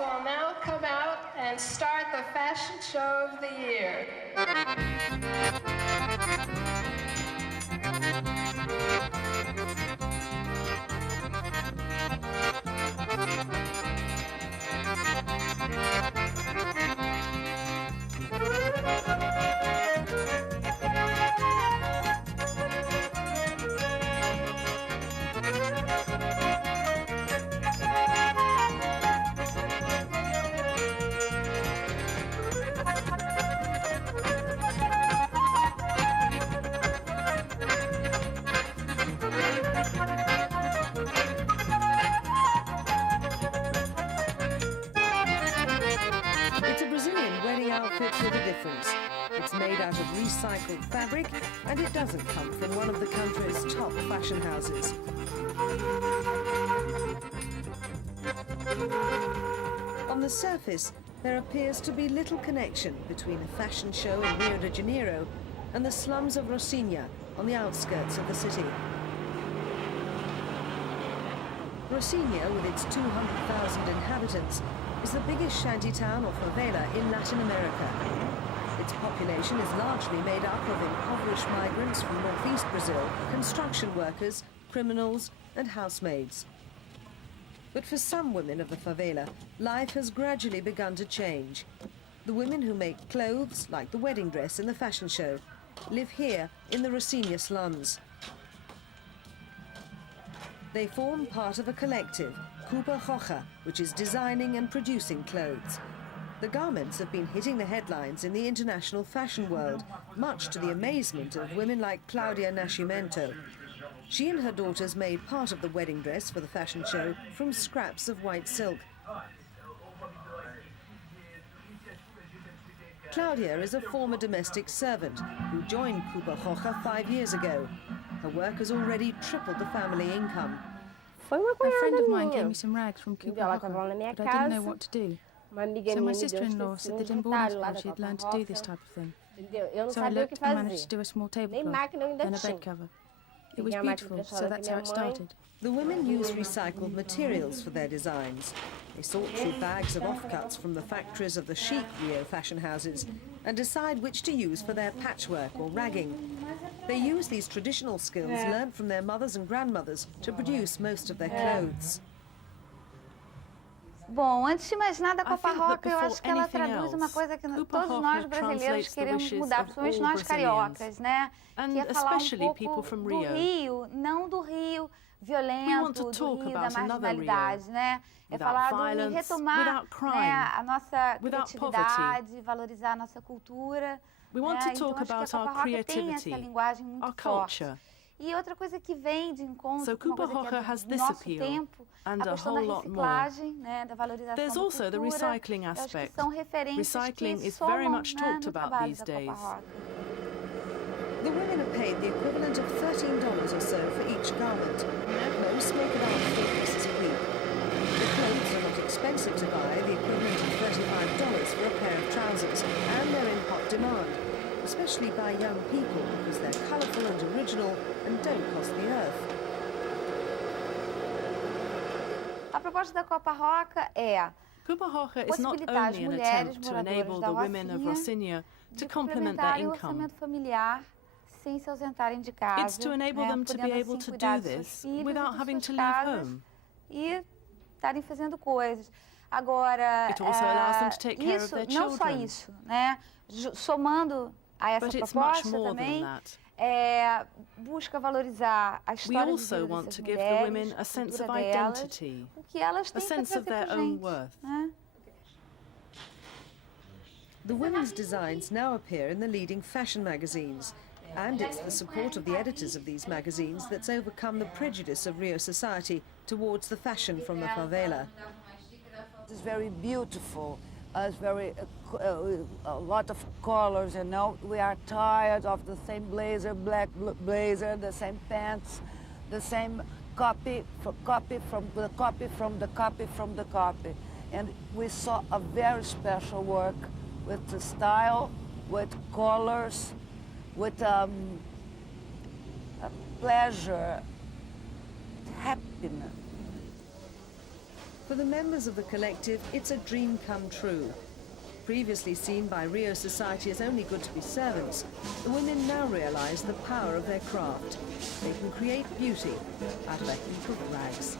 will now come out and start the fashion show of the year. Outfit with a difference. It's made out of recycled fabric and it doesn't come from one of the country's top fashion houses. On the surface, there appears to be little connection between a fashion show in Rio de Janeiro and the slums of Rocinha on the outskirts of the city. Rocinha, with its 200,000 inhabitants, is the biggest shanty town or favela in Latin America. Its population is largely made up of impoverished migrants from northeast Brazil, construction workers, criminals and housemaids. But for some women of the favela, life has gradually begun to change. The women who make clothes, like the wedding dress in the fashion show, live here in the Rocinha slums. They form part of a collective, Coopa Rocca, which is designing and producing clothes. The garments have been hitting the headlines in the international fashion world, much to the amazement of women like Claudia Nascimento. She and her daughters made part of the wedding dress for the fashion show from scraps of white silk. Claudia is a former domestic servant who joined Coopa Rocca 5 years ago. Her work has already tripled the family income. A friend of mine gave me some rags from Coopa Rocca, but I didn't know what to do. So my sister-in-law said that in boarding school she had learned to do this type of thing. So I looked and managed to do a small tablecloth and a bed cover. It was beautiful, so that's how it started. The women use recycled materials for their designs. They sort through bags of offcuts from the factories of the chic Rio fashion houses and decide which to use for their patchwork or ragging. They use these traditional skills learned from their mothers and grandmothers to produce most of their clothes. Bom, antes de mais nada, a Coopa Rocca, eu acho que ela traduz uma coisa que todos nós brasileiros queremos mudar, principalmente nós cariocas, né? Que é falar pouco do Rio, não do Rio violento, do Rio da marginalidade, né? É falar do Rio, retomar a nossa criatividade, valorizar a nossa cultura. Então, acho que a Coopa Rocca tem essa linguagem muito forte. E outra coisa que vem de encontro com uma coisa que é do nosso tempo, a questão da reciclagem, né, da valorização da cultura. Eu acho que são referências que somam, no trabalho da Coopa Rocca. The women are paid the equivalent of $13 or so for each garment. Most make around 4 pieces a week. The clothes are not expensive to buy, the equivalent of $35 for a pair of trousers, and they're in hot demand, especially by young people because they're colourful and original and don't cost the earth. A proposta da Coopa Rocca é Coopa Rocca is not only an attempt to enable the women of Rocinha to complement their income. It's to enable them to be able to do this without having to leave home. E estarem fazendo coisas. Agora, it also allows them to take care of their children. Não só isso, né? Somando a essa proposta também, busca valorizar a história de vida dessas mulheres, a cultura delas, o que elas têm para trazer pra gente, né? The women's designs now appear in the leading fashion magazines, and it's the support of the editors of these magazines that's overcome the prejudice of Rio society towards the fashion from the favela. It's very beautiful. It's very a lot of colors, you know. We are tired of the same blazer, black blazer, the same pants, the same copy from the copy from the copy from the copy. And we saw a very special work with the style, with colors, with pleasure, happiness. For the members of the collective, it's a dream come true. Previously seen by Rio society as only good to be servants, the women now realize the power of their craft. They can create beauty out of a heap of rags.